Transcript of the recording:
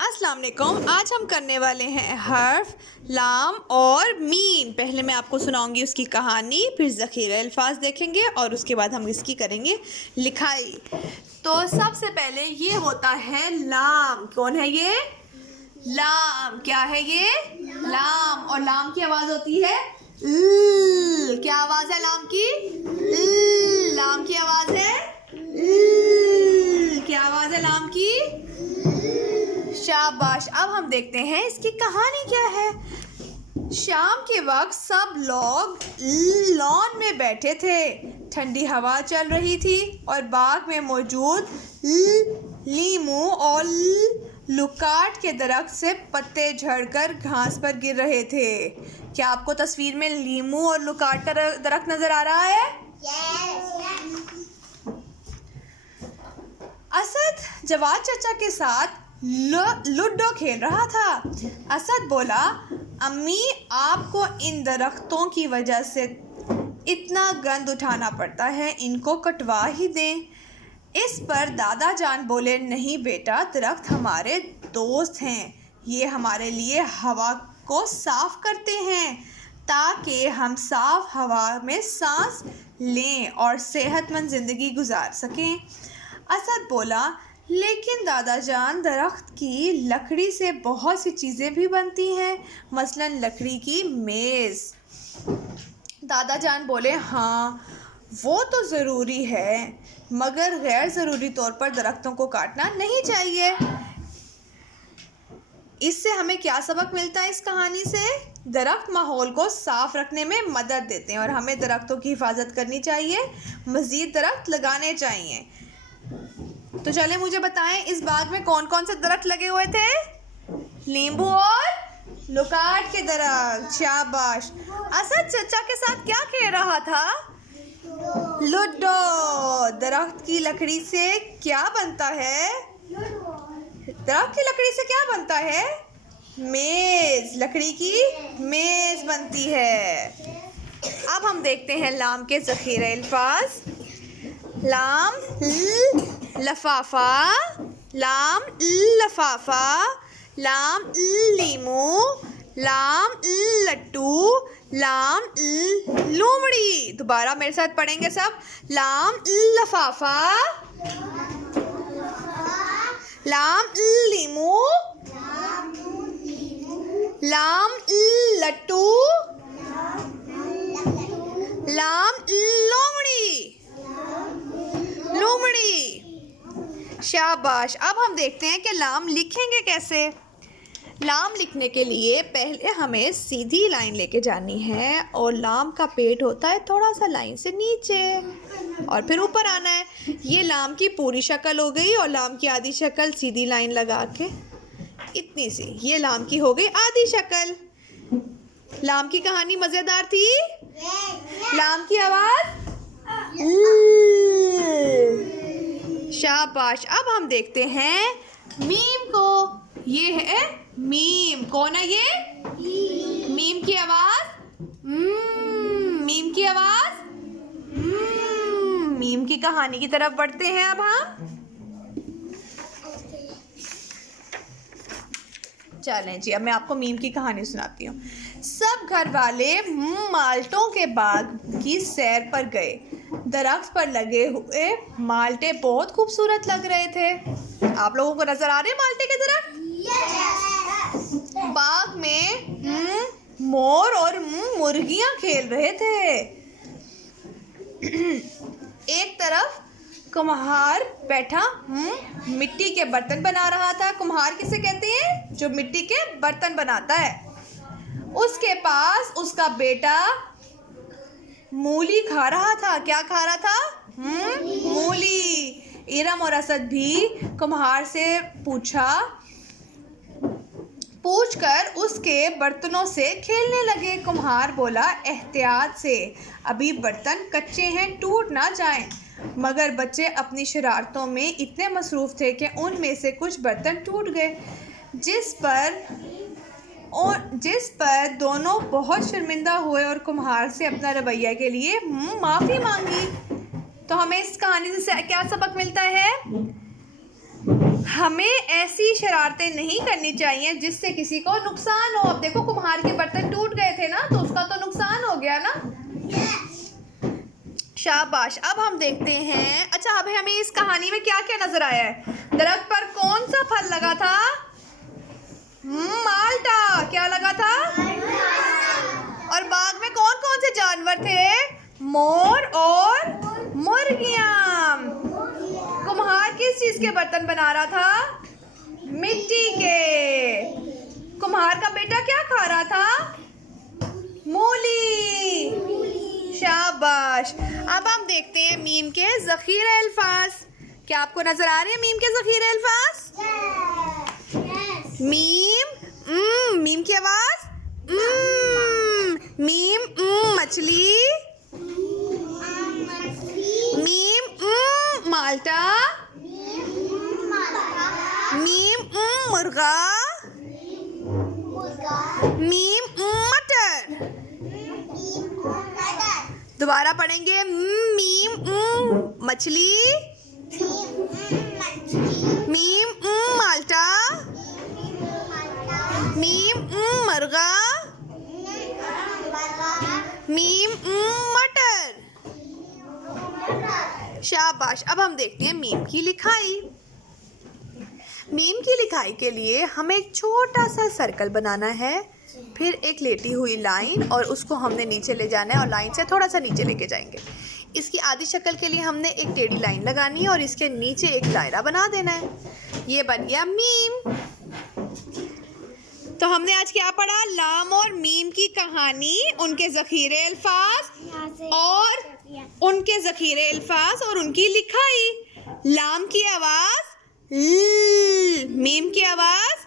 अस्सलाम वालेकुम। आज हम करने वाले हैं हर्फ, लाम और मीम। पहले मैं आपको सुनाऊंगी उसकी कहानी, फिर ज़ख़ीरा अल्फाज देखेंगे और उसके बाद हम इसकी करेंगे लिखाई। तो सबसे पहले ये होता है लाम। कौन है ये? लाम। क्या है ये? लाम। और लाम की आवाज़ होती है ल। क्या आवाज़ है लाम की? ल। लाम की आवाज़ है ल। क्या आवाज़ है लाम की? शाबाश। अब हम देखते हैं इसकी कहानी क्या है। शाम के वक्त सब लोग लॉन में बैठे थे। ठंडी हवा चल रही थी और बाग में मौजूद लीमू और लुकाट के दरख्त से पत्ते झड़कर घास पर गिर रहे थे। क्या आपको तस्वीर में लीमू और लुकाट का दरख्त नजर आ रहा है? असद जवाद चाचा के साथ लूडो खेल रहा था। असद बोला, अम्मी आपको इन दरख्तों की वजह से इतना गंद उठाना पड़ता है, इनको कटवा ही दें। इस पर दादा जान बोले, नहीं बेटा, दरख्त हमारे दोस्त हैं, ये हमारे लिए हवा को साफ करते हैं ताकि हम साफ हवा में सांस लें और सेहतमंद ज़िंदगी गुजार सकें। असद बोला, लेकिन दादाजान, दरख्त की लकड़ी से बहुत सी चीज़ें भी बनती हैं, मसलन लकड़ी की मेज़। दादाजान बोले, हाँ वो तो ज़रूरी है, मगर गैर ज़रूरी तौर पर दरख्तों को काटना नहीं चाहिए। इससे हमें क्या सबक मिलता है इस कहानी से? दरख्त माहौल को साफ़ रखने में मदद देते हैं और हमें दरख्तों की हिफाजत करनी चाहिए, मज़ीद दरख्त लगाने चाहिए। तो चले मुझे बताएं, इस बाग में कौन कौन से दरख्त लगे हुए थे? नींबू और लुकाट के दरख्त। शाबाश। असद चचा के साथ क्या खेल रहा था? लूडो। दरख्त की लकड़ी से क्या बनता है? दरख्त की लकड़ी से क्या बनता है? मेज। लकड़ी की मेज बनती है। अब हम देखते हैं लाम के ज़ख़ीरा अल्फाज। लाम लफाफा, लाम लफाफा, लाम लीमू, लाम लट्टू, लाम लोमड़ी। दोबारा मेरे साथ पढ़ेंगे सब। लाम लफाफा, लाम लीमू, लाम लट्टू, लाम लोमड़ी। शाबाश। अब हम देखते हैं कि लाम लिखेंगे कैसे। लाम लिखने के लिए पहले हमें सीधी लाइन लेके जानी है और लाम का पेट होता है थोड़ा सा लाइन से नीचे और फिर ऊपर आना है। ये लाम की पूरी शक्ल हो गई और लाम की आधी शक्ल सीधी लाइन लगा के इतनी सी, ये लाम की हो गई आधी शक्ल। लाम की कहानी मज़ेदार थी। लाम की आवाज़ शाबाश। अब हम देखते हैं मीम को। ये है मीम। कौन है ये? मीम की आवाज़ मीम की आवाज़ मीम की कहानी की तरफ बढ़ते हैं अब हम। चलें जी, अब मैं आपको मीम की कहानी सुनाती हूँ। सब घर वाले माल्टों के बाग की सैर पर गए। दरख्त पर लगे हुए माल्टे बहुत खूबसूरत लग रहे थे। आप लोगों को नजर आ रहे हैं माल्टे के दरख्त? बाग में मोर और मुर्गियां खेल रहे थे। एक तरफ कुम्हार बैठा मिट्टी के बर्तन बना रहा था। कुम्हार किसे कहते हैं? जो मिट्टी के बर्तन बनाता है। उसके पास उसका बेटा मूली खा रहा था। क्या खा रहा था? मूली। इरम और असद भी कुम्हार से पूछकर उसके बर्तनों से खेलने लगे। कुम्हार बोला, एहतियात से, अभी बर्तन कच्चे हैं, टूट ना जाएं। मगर बच्चे अपनी शरारतों में इतने मसरूफ़ थे कि उनमें से कुछ बर्तन टूट गए, जिस पर दोनों बहुत शर्मिंदा हुए और कुम्हार से अपना रवैया के लिए माफ़ी मांगी। तो हमें इस कहानी से क्या सबक मिलता है? हमें ऐसी शरारतें नहीं करनी चाहिए जिससे किसी को नुकसान हो। अब देखो कुम्हार के बर्तन टूट गए थे ना, तो उसका तो नुकसान हो गया ना। शाबाश। अब हम देखते हैं, अच्छा अब हमें इस कहानी में क्या क्या नजर आया है। दरख्त पर कौन सा फल लगा था? माल्टा। क्या लगा था? और बाग में कौन कौन से जानवर थे? मोर और मुर्गियां। कुम्हार किस चीज के बर्तन बना रहा था? मिट्टी के। कुम्हार का बेटा क्या खा रहा था? मूली। शाबाश। अब हम देखते हैं मीम के ज़ख़ीरे अल्फाज। क्या आपको नजर आ रहे हैं मीम के ज़ख़ीरे अल्फाज? मीम मीम की आवाज मीम मछली। मीम माल्टा। मीम मुर्गा। मीम मटर। दोबारा पढ़ेंगे। मीम मछली। मीम माल्टा। मीम मुर्गा। मीम मटर। शाबाश। अब हम देखते हैं मीम की लिखाई। मीम की लिखाई के लिए हमें एक छोटा सा सर्कल बनाना है, फिर एक लेटी हुई लाइन, और उसको हमने नीचे ले जाना है और लाइन से थोड़ा सा नीचे लेके जाएंगे। इसकी आधी शक्ल के लिए हमने एक टेढ़ी लाइन लगानी है और इसके नीचे एक दायरा बना देना है। ये बन गया मीम। तो हमने आज क्या पढ़ा? लाम और मीम की कहानी, उनके ज़ख़ीरे अल्फाज और उनकी लिखाई। लाम की आवाज़ ल, मीम की आवाज़